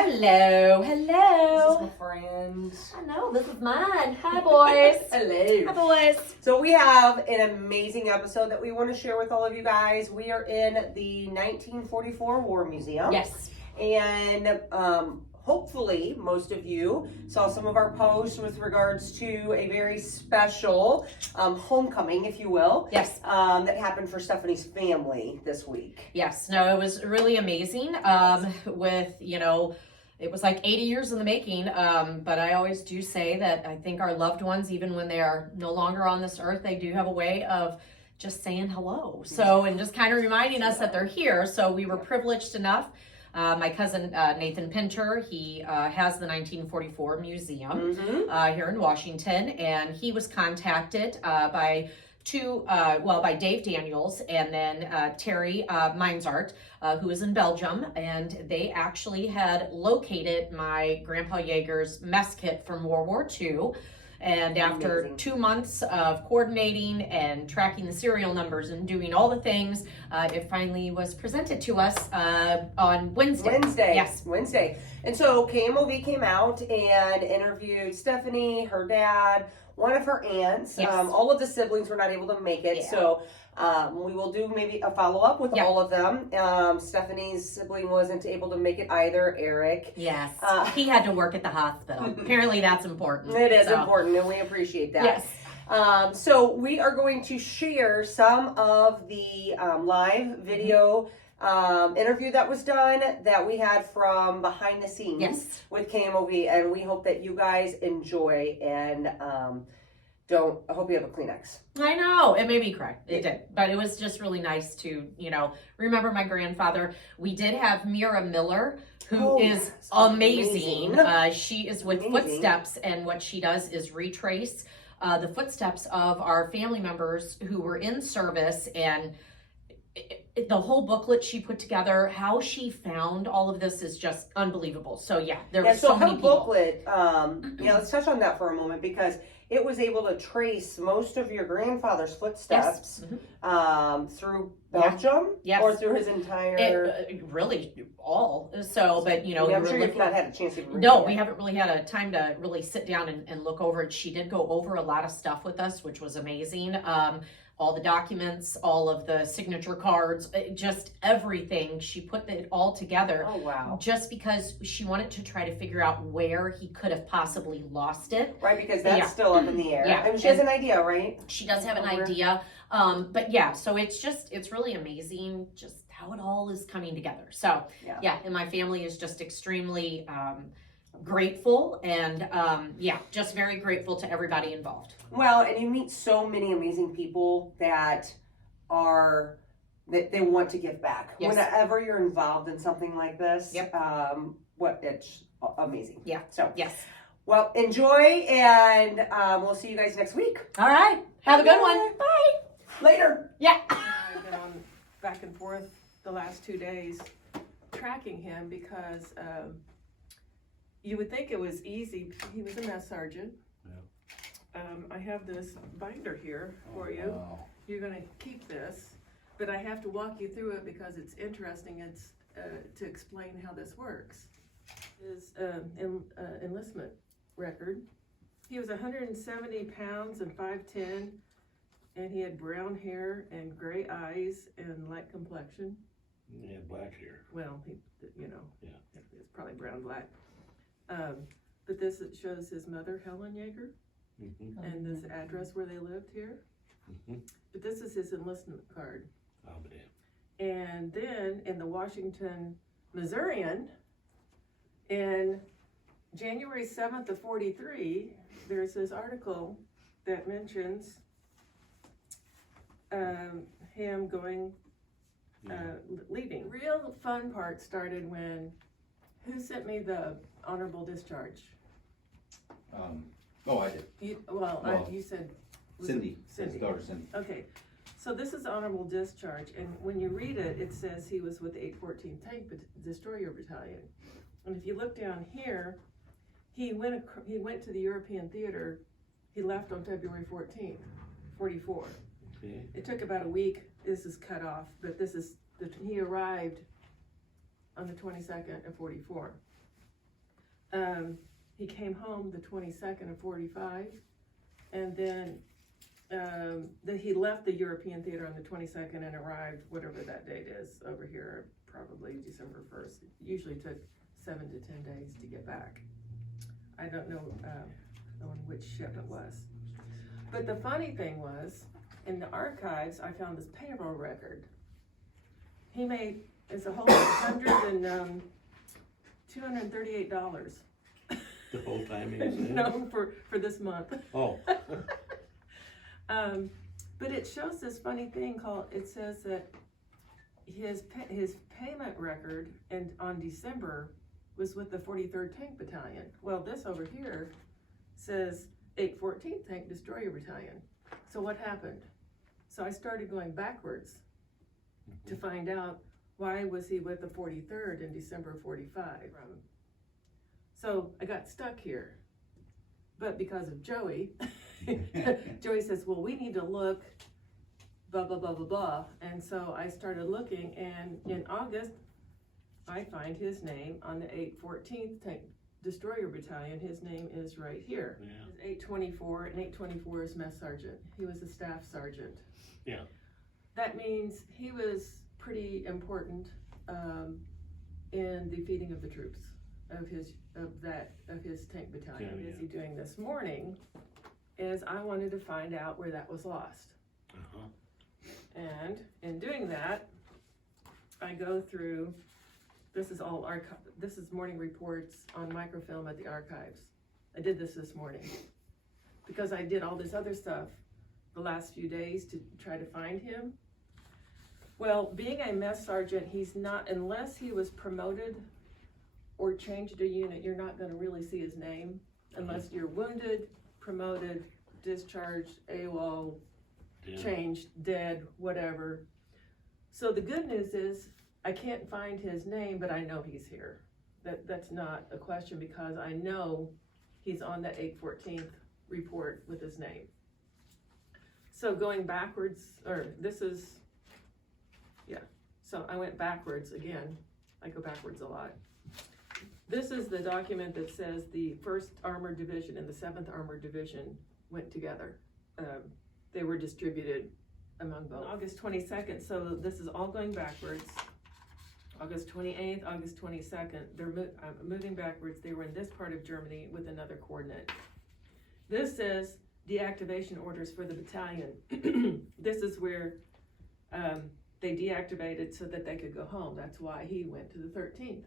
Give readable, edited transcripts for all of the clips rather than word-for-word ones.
Hello, hello. This is my friend. I know, this is mine. Hi, boys. Hello. Hi, boys. So we have an amazing episode that we want to share with all of you guys. We are in the 1944 War Museum. Yes. And hopefully most of you saw some of our posts with regards to a very special homecoming, if you will. Yes. That happened for Stephanie's family this week. Yes. No, it was really amazing. With, it was like 80 years in the making. But I always do say that I think our loved ones, even when they are no longer on this earth, they do have a way of just saying hello. So, and just kind of reminding us that they're here. So we were privileged enough. My cousin, Nathan Pinter, he has the 1944 museum here in Washington, and he was contacted by Dave Daniels and then Thierry Minsart, who is in Belgium, and they actually had located my Grandpa Jaeger's mess kit from World War II. And after 2 months of coordinating and tracking the serial numbers and doing all the things, it finally was presented to us on Wednesday. Yes. Wednesday. And so KMOV came out and interviewed Stephanie, her dad, one of her aunts. Yes. All of the siblings were not able to make it. Yeah. So we will do maybe a follow-up with all of them. Stephanie's sibling wasn't able to make it either, Eric. Yes, he had to work at the hospital. Apparently that's important. It is important, and we appreciate that. Yes. So we are going to share some of the live video interview that was done that we had from behind the scenes with KMOV, and we hope that you guys enjoy and I hope you have a Kleenex. I know, it made me cry. It did, but it was just really nice to, remember my grandfather. We did have Mira Miller, who is amazing. She is with Footsteps, and what she does is retrace the footsteps of our family members who were in service, and the whole booklet she put together, how she found all of this is just unbelievable. So there were so many people. Booklet, let's touch on that for a moment, because it was able to trace most of your grandfather's footsteps through Belgium or through his entire... really all. So, but I'm sure you've not had a chance to read No, we haven't really had a time to really sit down and look over it. She did go over a lot of stuff with us, which was amazing. All the documents, all of the signature cards, just everything. She put it all together. Oh, wow. Just because she wanted to try to figure out where he could have possibly lost it. Right, because that's still up in the air. Yeah. I mean, she has an idea, right? She does have an idea. So it's really amazing just how it all is coming together. So, and my family is just extremely grateful and just very grateful to everybody involved. Well, and you meet so many amazing people that they want to give back. Yes. Whenever you're involved in something like this, Yep. It's amazing. Yeah. So yes. Well, enjoy, and we'll see you guys next week. All right. Have a good one. Bye. Later. Yeah. I've been on back and forth the last 2 days tracking him because you would think it was easy. He was a mess sergeant. Yeah. I have this binder here for you. Wow. You're going to keep this, but I have to walk you through it because it's interesting. It's to explain how this works. His enlistment record. He was 170 pounds and 5'10", and he had brown hair and gray eyes and light complexion. He had black hair. Well, it's probably brown black. But this shows his mother, Helen Jaeger, and this address where they lived here. But this is his enlistment card. Oh, damn. And then in the Washington Missourian, in January 7th of 43, there's this article that mentions him going, leaving. Real fun part started when, who sent me the honorable discharge? I did. You said... Cindy. His daughter, Cindy. Okay. So this is honorable discharge, and when you read it, it says he was with the 814th Tank Destroyer Battalion. And if you look down here, he went to the European theater. He left on February 14th, 44. Okay. It took about a week. This is cut off, but he arrived on the 22nd of 44. He came home the 22nd of 45, and then he left the European theater on the 22nd and arrived, whatever that date is, over here, probably December 1st. It usually took 7 to 10 days to get back. I don't know on which ship it was. But the funny thing was, in the archives, I found this payroll record. He made, it's a whole $238. The whole time he was in? No, for this month. Oh. But it shows this funny thing called, it says that his payment record on December was with the 43rd Tank Battalion. Well, this over here says 814th Tank Destroyer Battalion. So what happened? So I started going backwards to find out why was he with the 43rd in December of 45. So I got stuck here. But because of Joey, Joey says, well, we need to look, blah, blah, blah, blah, blah. And so I started looking, and in August, I find his name on the 814th Tank Destroyer Battalion. His name is right here. Yeah. It's 824, and 824 is Mess Sergeant. He was a staff sergeant. Yeah. That means he was pretty important in the feeding of the troops of his tank battalion. Yeah, What is he doing this morning? Is I wanted to find out where that was lost. Uh-huh. And in doing that, I go through, this is morning reports on microfilm at the archives. I did this morning because I did all this other stuff the last few days to try to find him. Well, being a mess sergeant, he's not, unless he was promoted or changed a unit, you're not gonna really see his name unless you're wounded, promoted, discharged, AWOL, Yeah. changed, dead, whatever. So the good news is I can't find his name, but I know he's here. That's not a question because I know he's on that 814th report with his name. So going backwards, so I went backwards again. I go backwards a lot. This is the document that says the 1st Armored Division and the 7th Armored Division went together. They were distributed among both. August 22nd, so this is all going backwards. August 28th, August 22nd, they're moving backwards. They were in this part of Germany with another coordinate. This says deactivation orders for the battalion. This is where they deactivated so that they could go home. That's why he went to the 13th.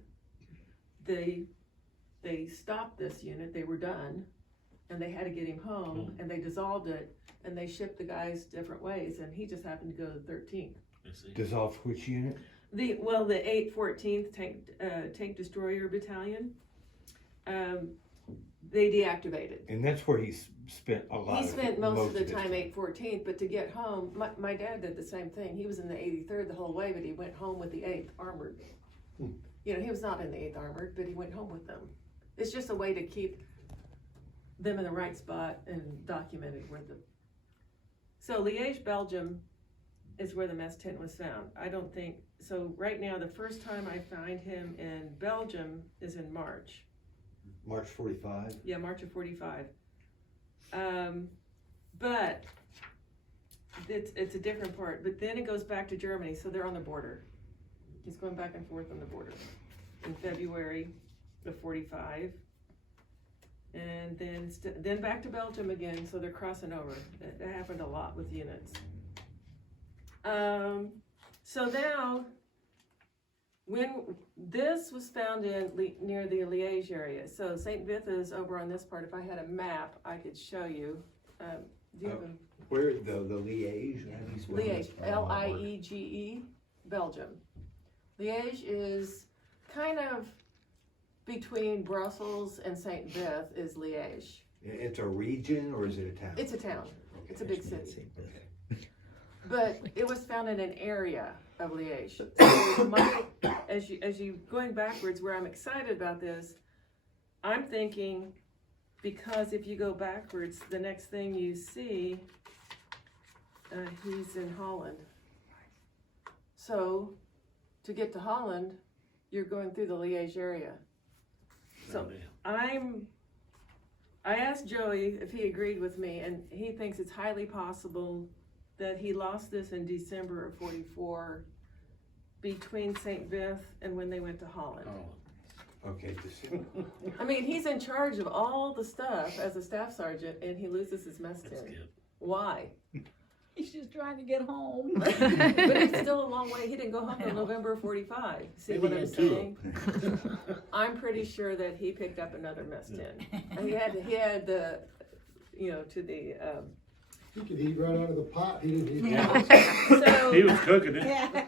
They stopped this unit, they were done, and they had to get him home, and they dissolved it, and they shipped the guys different ways, and he just happened to go to the 13th. I see. Dissolved which unit? The 814th Tank Destroyer Battalion, they deactivated. And that's where he spent a lot. He spent most of the his time 814th, but to get home, my dad did the same thing. He was in the 83rd the whole way, but he went home with the 8th Armored. You know, he was not in the 8th Armored, but he went home with them. It's just a way to keep them in the right spot and documented where So Liège, Belgium is where the mess tent was found. I don't think, so right now the first time I find him in Belgium is in March. March 45. Yeah, March of 45. But it's a different part. But then it goes back to Germany, so they're on the border. He's going back and forth on the border in February of 45. And then back to Belgium again, so they're crossing over. That happened a lot with units. So now, when this was found near the Liège area, so St. Vith is over on this part. If I had a map, I could show you. Do you have Where the Liège? Liège, Liege, Belgium. Liège is kind of between Brussels and St. Vith is Liège. It's a region or is it a town? It's a town. Okay. It's a big city. But it was found in an area of Liège. So as you going backwards, where I'm excited about this, I'm thinking, because if you go backwards, the next thing you see, he's in Holland. So to get to Holland, you're going through the Liège area. So- Damn. I asked Joey if he agreed with me, and he thinks it's highly possible that he lost this in December of 44 between St. Vith and when they went to Holland. Oh, Okay, December. I mean, he's in charge of all the stuff as a staff sergeant, and he loses his mess that's tin. good. Why? He's just trying to get home. But it's still a long way. He didn't go home till November of 45. See Maybe what he I'm had two saying? I'm pretty sure that he picked up another mess tin. And he had the, to the, He could eat right out of the pot. He didn't eat. Yeah. so. He was cooking it. Yeah.